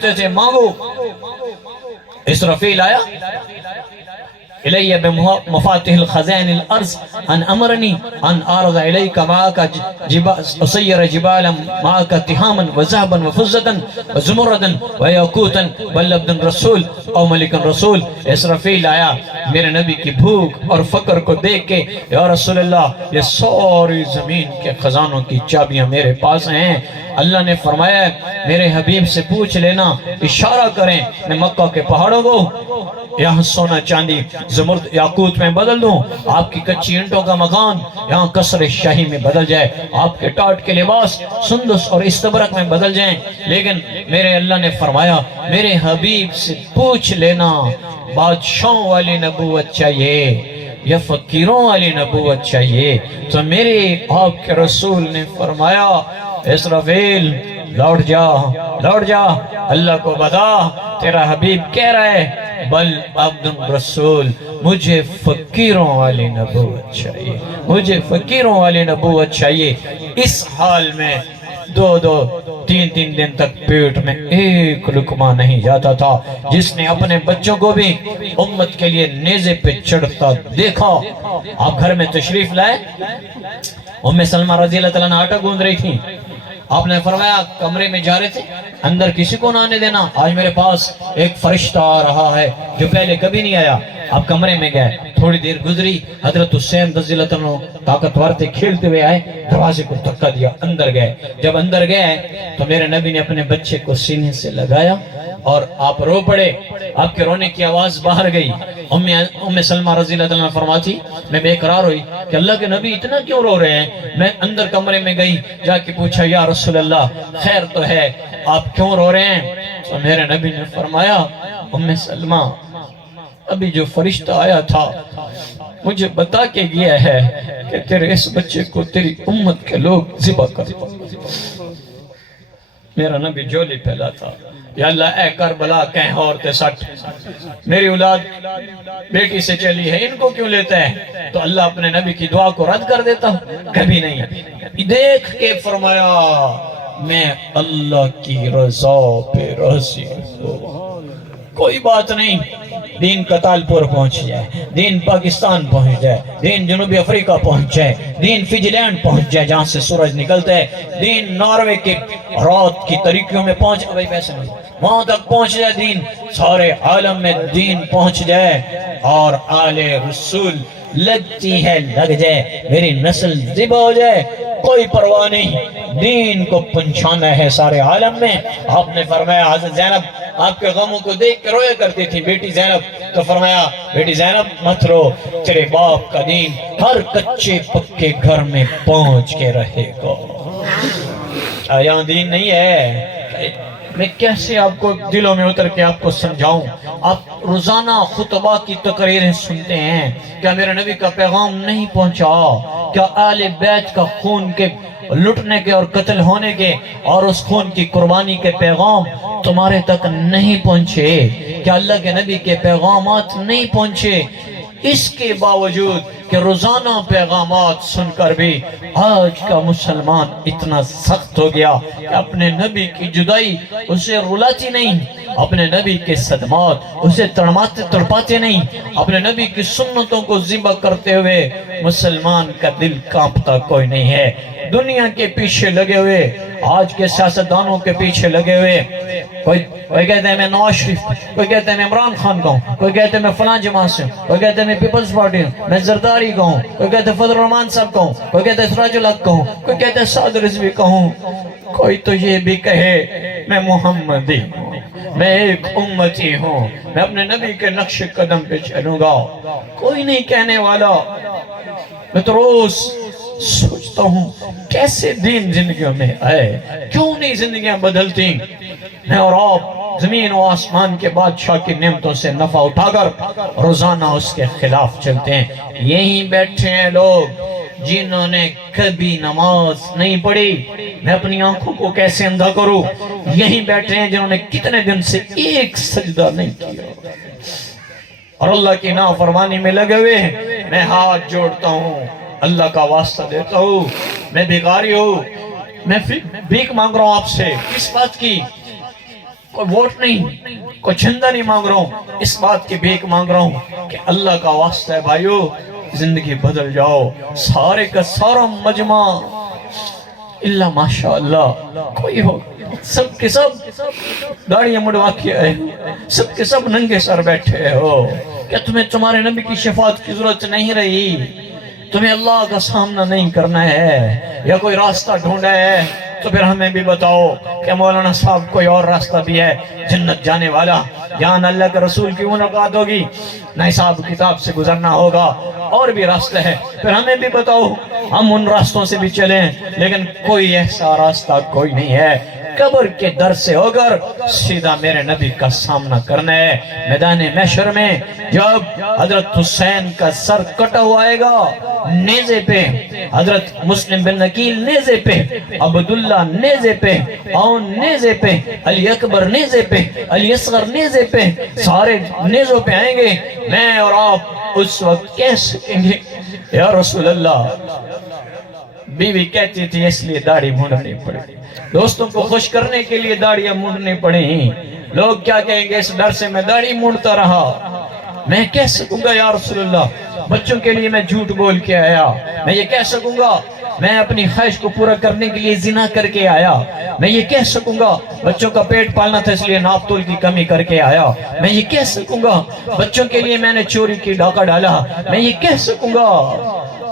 سے مانگو. اسرافیل آیا الیہ بمفاتح الخزائن الارض ان امرنی ان آرض الیک معاک اسیر جبالا معاک تہاما وذهبا وفضة وزمردا ویاقوتا بل عبد رسول او ملک رسول. اسرافیل آیا میرے نبی کی بھوک اور فقر کو دیکھ کے، یا رسول اللہ یہ ساری زمین کے خزانوں کی چابیاں میرے پاس ہیں. اللہ نے فرمایا میرے حبیب سے پوچھ لینا، اشارہ کریں میں مکہ کے پہاڑوں کو یہاں سونا چاندی زمرد یاقوت میں بدل دوں، آپ کی کچی اینٹوں کا مکان یہاں قصر شاہی میں بدل جائے، آپ کے ٹاٹ کے لباس سندس اور استبرق میں بدل جائیں. لیکن میرے اللہ نے فرمایا میرے حبیب سے پوچھ لینا بادشاہوں والی نبوت چاہیے یا فقیروں والی نبوت چاہیے. تو میرے آپ کے رسول نے فرمایا اسرافیل لوٹ جا اللہ کو بتا تیرا حبیب کہہ رہا ہے بل عبد رسول، مجھے فقیروں والی نبوت چاہیے، مجھے فقیروں والی نبوت چاہیے. اس حال میں دو تین دن تک پیٹ میں ایک لقمہ نہیں جاتا تھا. جس نے اپنے بچوں کو بھی امت کے لیے نیزے پہ چڑھتا دیکھا. آپ گھر میں تشریف لائے، ام سلمہ رضی اللہ تعالیٰ نے آٹا گوندھ رہی تھی. آپ نے فرمایا کمرے میں جا رہے تھے، اندر کسی کو نہ آنے دینا، آج میرے پاس ایک فرشتہ آ رہا ہے جو پہلے کبھی نہیں آیا. آپ کمرے میں گئے، تھوڑی دیر گزری، حضرت حسین رضی اللہ عنہ طاقتور تھے، کھیلتے ہوئے آئے، دروازے کو دھکا دیا، اندر گئے. جب اندر گئے تو میرے نبی نے اپنے بچے کو سینے سے لگایا اور آپ رو پڑے. آپ کے رونے کی آواز باہر گئی. ام سلمہ رضی اللہ عنہ فرماتی میں بے قرار ہوئی کہ اللہ کے نبی اتنا کیوں رو رہے ہیں. میں اندر کمرے میں گئی، جا کے پوچھا یا رسول اللہ خیر تو ہے، آپ کیوں رو رہے ہیں؟ تو میرے نبی نے فرمایا ام سلمہ ابھی جو فرشتہ آیا تھا مجھے بتا کے گیا ہے کہ تیرے اس بچے کو تیری امت کے لوگ ذبح کر دیں. میرا نبی جولی پھیلا تھا، یا اللہ اے کربلا کہیں اور تے سٹ، میری اولاد بیٹی سے چلی ہے، ان کو کیوں لیتا ہے؟ تو اللہ اپنے نبی کی دعا کو رد کر دیتا؟ کبھی نہیں. دیکھ کے فرمایا میں اللہ کی رضا پہ راضی ہوں، کوئی بات نہیں. دین کتالپور پہنچ جائے، دین پاکستان پہنچ جائے، دین جنوبی افریقہ پہنچ جائے، دین فجی لینڈ پہنچ جائے جہاں سے سورج نکلتا ہے، دین ناروے کے رات کی طریقوں میں پہنچ جائے، پیسے نہیں وہاں تک پہنچ جائے، دین سارے عالم میں دین پہنچ جائے اور آل رسول لگتی ہے لگ جائے، میری نسل ذبح ہو جائے، کوئی پرواہ نہیں، دین کو پہنچانا ہے سارے عالم میں. آپ نے فرمایا حضرت زینب آپ کے غموں کو دیکھ کے رویا کرتی تھی، بیٹی زینب. تو فرمایا بیٹی زینب مت رو، تیرے باپ کا دین ہر کچے پکے گھر میں پہنچ کے رہے گا. یہاں دین نہیں ہے. میں کیسے آپ کو دلوں میں اتر کے آپ کو سمجھاؤں؟ آپ روزانہ خطبہ کی تقریریں سنتے ہیں، کیا میرے نبی کا پیغام نہیں پہنچا؟ کیا آل بیت کا خون کے لٹنے کے اور قتل ہونے کے اور اس خون کی قربانی کے پیغام تمہارے تک نہیں پہنچے؟ کیا اللہ کے نبی کے پیغامات نہیں پہنچے؟ اس کے باوجود کہ روزانہ پیغامات سن کر بھی آج کا مسلمان اتنا سخت ہو گیا کہ اپنے نبی کی جدائی اسے رلاتی نہیں، اپنے نبی کے صدمات اسے تڑپاتے نہیں، اپنے نبی کی سنتوں کو ذبح کرتے ہوئے مسلمان کا دل کانپتا کوئی نہیں ہے. دنیا کے پیچھے لگے ہوئے، آج کے سیاستدانوں کے پیچھے لگے ہوئے، کوئی کہتے ہیں میں نواز شریف، کوئی کہتے ہیں میں عمران خان کا ہوں، کوئی کہتے ہیں میں فلاں جماعت سے ہوں، کوئی کہتے ہیں میں پیپلز پارٹی ہوں، میں زرداری کا ہوں، کوئی کہتے ہیں فضل الرحمان صاحب کا ہوں، کوئی کہتے ہیں سراج الحق کا ہوں، کوئی کہتے ہیں سعد رضوی کا ہوں، کوئی تو یہ بھی کہے میں محمدی ہوں، میں ایک امتی ہوں، میں اپنے نبی کے نقش قدم پہ چلوں گا. کوئی نہیں کہنے والا. میں تو روز سوچتا ہوں کیسے دین زندگیوں میں آئے، کیوں نہیں زندگیاں بدلتی؟ میں اور آپ زمین و آسمان کے بادشاہ کی نعمتوں سے نفع اٹھا کر روزانہ اس کے خلاف چلتے ہیں. یہیں بیٹھے ہیں لوگ جنہوں نے کبھی نماز نہیں پڑھی، میں اپنی آنکھوں کو کیسے اندھا کروں؟ یہیں بیٹھے ہیں جنہوں نے کتنے دن سے ایک سجدہ نہیں کیا اور اللہ کی نافرمانی میں لگے ہوئے ہیں. میں ہاتھ جوڑتا ہوں، اللہ کا واسطہ دیتا ہوں، میں بھیکاری ہوں، میں بھیک مانگ رہا ہوں آپ سے. کس بات کی؟ کوئی ووٹ نہیں، کوئی چندہ نہیں مانگ رہا ہوں، اس بات کی بھیک مانگ رہا ہوں کہ اللہ کا واسطہ ہے بھائیو زندگی بدل جاؤ۔ سارے کا سارا مجمع اللہ ماشاءاللہ کوئی ہو، سب کے سب داڑیاں مڑوا کے آئے ہو، سب کے سب ننگے سر بیٹھے ہو۔ کیا تمہیں تمہارے نبی کی شفاعت کی ضرورت نہیں رہی؟ تمہیں اللہ کا سامنا نہیں کرنا ہے یا کوئی راستہ ڈھونڈا ہے تو پھر ہمیں بھی بتاؤ کہ مولانا صاحب کوئی اور راستہ بھی ہے جنت جانے والا، جہاں اللہ کے رسول کی ملاقات ہوگی، نہ حساب کتاب سے گزرنا ہوگا، اور بھی راستہ ہے، پھر ہمیں بھی بتاؤ، ہم ان راستوں سے بھی چلیں۔ لیکن کوئی ایسا راستہ کوئی نہیں ہے، قبر کے در سے ہو کر سیدھا میرے نبی کا سامنا کرنا ہے۔ میدان محشر میں جب حضرت حسین کا سر کٹا ہوا آئے گا نیزے پہ، حضرت مسلم بن نکیل نیزے پہ، عبداللہ نیزے پہ، اون نیزے پہ، علی اکبر نیزے پہ، علی اصغر نیزے پہ، سارے نیزوں پہ آئیں گے، میں اور آپ اس وقت کہہ سکیں گے یا رسول اللہ، بیوی کہتی تھی اس لیے داڑھی مونڈنی پڑی، دوستوں کو خوش کرنے کے لیے داڑیاں مونڈنی پڑیں، لوگ کیا کہیں گے اس ڈر سے میں داڑھی مونڈتا رہا۔ میں کہہ سکوں گا یا رسول اللہ بچوں کے لیے میں جھوٹ بول کے آیا، میں یہ کہہ سکوں گا میں اپنی خواہش کو پورا کرنے کے لیے زنا کر کے آیا، میں یہ کہہ سکوں گا بچوں کا پیٹ پالنا تھا اس لیے ناپ تول کی کمی کر کے آیا، میں یہ کہہ سکوں گا بچوں کے لیے میں نے چوری کی ڈاکہ ڈالا، میں یہ کہہ سکوں گا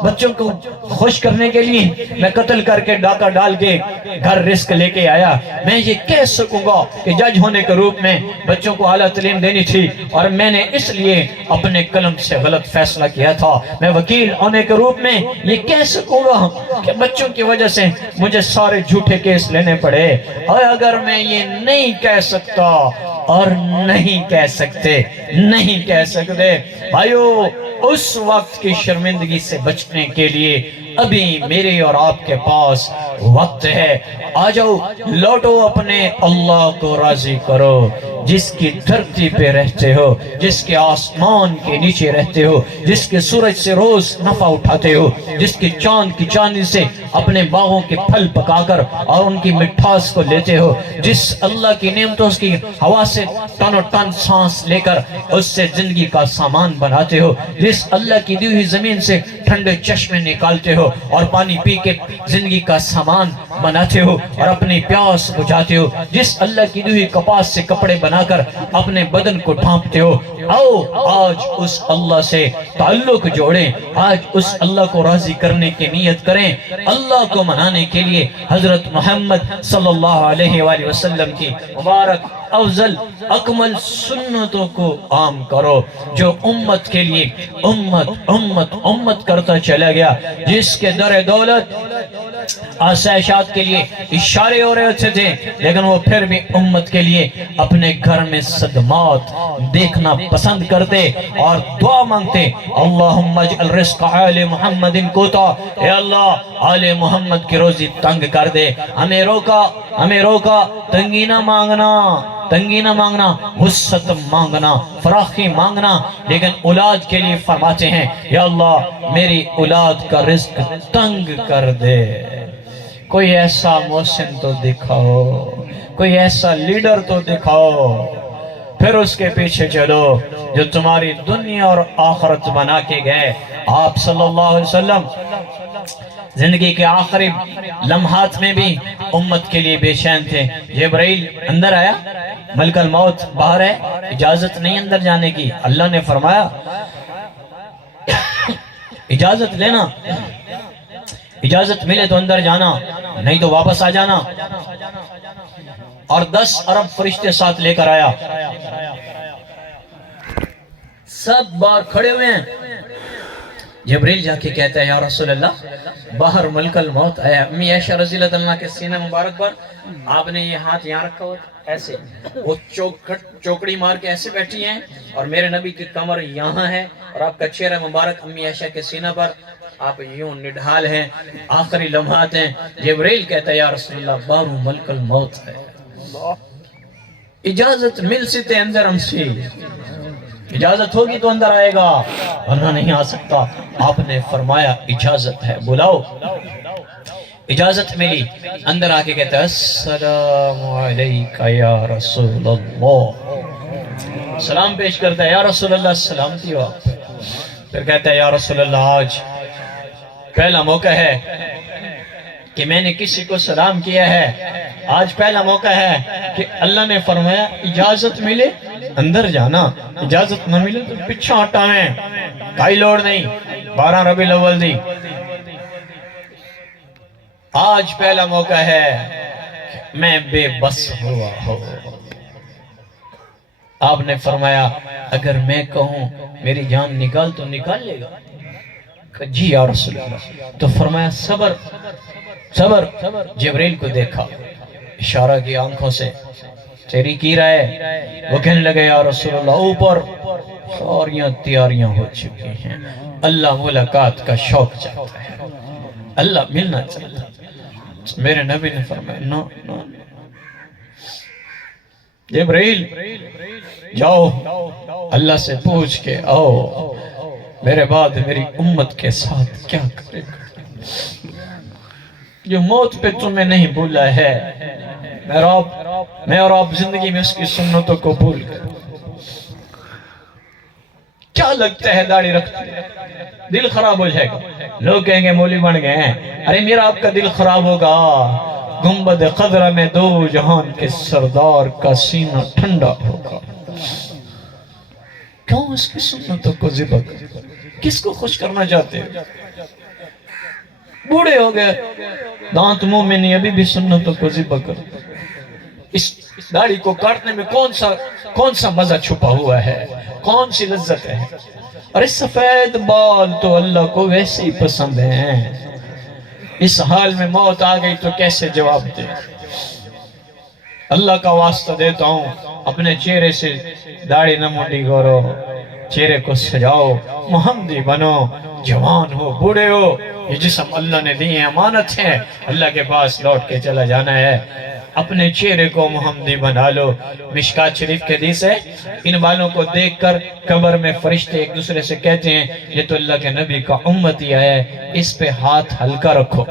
بچوں کو خوش کرنے کے لیے میں قتل کر کے ڈاکہ ڈال کے گھر رزق لے کے آیا، میں یہ کہہ سکوں گا کہ جج ہونے کے روپ میں بچوں کو اعلیٰ تعلیم دینی تھی اور میں نے اس لیے اپنے قلم سے غلط فیصلہ کیا تھا، میں وکیل ہونے کے روپ میں یہ کہہ سکوں گا کہ بچوں کی وجہ سے مجھے سارے جھوٹے کیس لینے پڑے، اور اگر میں یہ نہیں کہہ سکتا اور نہیں کہہ سکتے بھائیو، اس وقت کی شرمندگی سے بچنے کے لیے ابھی میرے اور آپ کے پاس وقت ہے۔ آ جاؤ، لوٹو اپنے اللہ کو راضی کرو، جس کی دھرتی پہ رہتے ہو، جس کے آسمان کے نیچے رہتے ہو، جس کے سورج سے روز نفع اٹھاتے ہو، جس کی چاند کی چاندنی سے اپنے باغوں کے پھل پکا کر اور ان کی مٹھاس کو لیتے ہو، جس اللہ کی نعمتوں کی ہوا سے ٹن و ٹن سانس لے کر اس سے زندگی کا سامان بناتے ہو، جس اللہ کی دی ہوئی زمین سے ٹھنڈے چشمے نکالتے ہو اور پانی پی کے زندگی کا سامان بناتے ہو اور اپنی پیاس بجھاتے ہو، جس اللہ کی دی ہوئی کپاس سے کپڑے بنا کر اپنے بدن کو ڈھانپتے ہو، آؤ آج اس اللہ سے تعلق جوڑیں، آج اس اللہ کو راضی کرنے کی نیت کریں، اللہ کو منانے کے لیے حضرت محمد صلی اللہ علیہ وآلہ وسلم کی مبارک افضل اکمل سنتوں کو عام کرو، جو امت کے لیے امت کرتا چلا گیا، جس کے در دولت آسائشات کے لیے اشارے ہو رہے ہوتے تھے، لیکن وہ پھر بھی امت کے لیے اپنے گھر میں صدمات دیکھنا پسند کرتے اور دعا مانگتے، اللہم اجعل رزق آل محمد قوتا، اے اللہ آل محمد کی روزی تنگ کر دے، ہمیں روکا تنگی نہ مانگنا، وسعت مانگنا، فراخی مانگنا، لیکن اولاد کے لیے فرماتے ہیں یا اللہ میری اولاد کا رزق تنگ کر دے۔ کوئی ایسا محسن تو دکھاؤ، کوئی ایسا لیڈر تو دکھاؤ، پھر اس کے پیچھے چلو جو تمہاری دنیا اور آخرت بنا کے گئے۔ آپ صلی اللہ علیہ وسلم زندگی کے آخری لمحات میں بھی امت کے لیے بے چین تھے۔ جبرائیل اندر آیا، ملک الموت باہر ہے، اجازت نہیں اندر جانے کی، اللہ نے فرمایا اجازت لینا، اجازت ملے تو اندر جانا، نہیں تو واپس آ جانا، اور 10 ارب فرشتے ساتھ لے کر آیا، سب باہر کھڑے ہوئے ہیں۔ جبریل جا کے کہتا ہے یا رسول اللہ باہر ملک الموت آیا، امی عائشہ رضی اللہ عنہ کے سینہ مبارک پر آپ نے یہ ہاتھ یہاں رکھا ہوا ایسے، وہ چوکڑی مار کے ایسے بیٹھی ہیں، اور میرے نبی کی کمر یہاں ہے اور آپ کا چہرہ مبارک امی عائشہ کے سینہ پر، آپ یوں نڈھال ہیں، آخری لمحات ہیں۔ جبریل کہتا ہے یا رسول اللہ باہر ملک الموت ہے، اجازت مل سکتے اندر ہم سے، اجازت ہوگی تو اندر آئے گا ورنہ نہیں آ سکتا۔ آپ نے فرمایا اجازت ہے، بلاؤ۔ اجازت ملی، اندر آ کے کہتا ہے السلام علیکہ یا رسول اللہ، سلام پیش کرتا ہے، یا رسول اللہ سلامتی ہو آپ۔ پھر کہتا ہے یا رسول اللہ آج پہلا موقع ہے کہ میں نے کسی کو سلام کیا ہے، آج پہلا موقع ہے کہ اللہ نے فرمایا اجازت ملے اندر جانا، اجازت نہ ملے تو پیچھا ہٹائیں، کوئی لوڑ نہیں، 12 ربیع الاول دی، آج پہلا موقع ہے کہ میں بے بس ہوا ہو۔ آپ نے فرمایا اگر میں کہوں میری جان نکال تو نکال لے گا؟ جی یا رسول اللہ۔ تو فرمایا صبر صبر۔ جبریل کو دیکھا، اشارہ کی آنکھوں سے، تیری کی رائے؟ وہ کہنے لگے یا رسول اللہ اوپر ساریاں تیاریاں ہو چکی ہیں، اللہ ملاقات کا شوق چاہتا ہے، اللہ ملنا چاہتا ہے۔ میرے نبی نے فرمایا نو نو جبریل جاؤ اللہ سے پوچھ کے آؤ میرے بعد میری امت کے ساتھ کیا کرے گا، جو موت پہ تمہیں نہیں بھولا ہے، میں اور آپ زندگی میں اس کی سنتوں کو بھول گئے۔ کیا لگتا ہے داڑھی رکھتے دل خراب ہو جائے گا، لوگ کہیں گے مولوی بن گئے ہیں، ارے میرا آپ کا دل خراب ہوگا، گنبد خضرہ میں دو جہان کے سردار کا سینہ ٹھنڈا ہوگا۔ کیوں اس کی سنتوں کو ذبح کرتے؟ کس کو خوش کرنا چاہتے ہیں؟ بوڑھے ہو گئے، دانت منہ میں نہیں، ابھی بھی سنتوں کو ذبح کرتے۔ اس داڑھی کو کاٹنے میں کون سا مزہ چھپا ہوا ہے، کون سی لذت ہے؟ اور اس سفید بال تو اللہ کو ویسے ہی پسند ہیں، اس حال میں موت آ گئی تو کیسے جواب دے؟ اللہ کا واسطہ دیتا ہوں اپنے چہرے سے داڑھی نہ منڈی کرو، چہرے کو سجاؤ، محمدی بنو، جوان ہو بوڑھے ہو، یہ جسم اللہ نے دی ہے، امانت ہے، اللہ کے پاس لوٹ کے چلا جانا ہے، اپنے چہرے کو محمدی بنا لو۔ مشکات شریف کے حدیث ہے، ان بالوں کو دیکھ کر قبر میں فرشتے ایک دوسرے سے کہتے ہیں یہ تو اللہ کے نبی کا امتی ہے، اس پہ ہاتھ ہلکا رکھو۔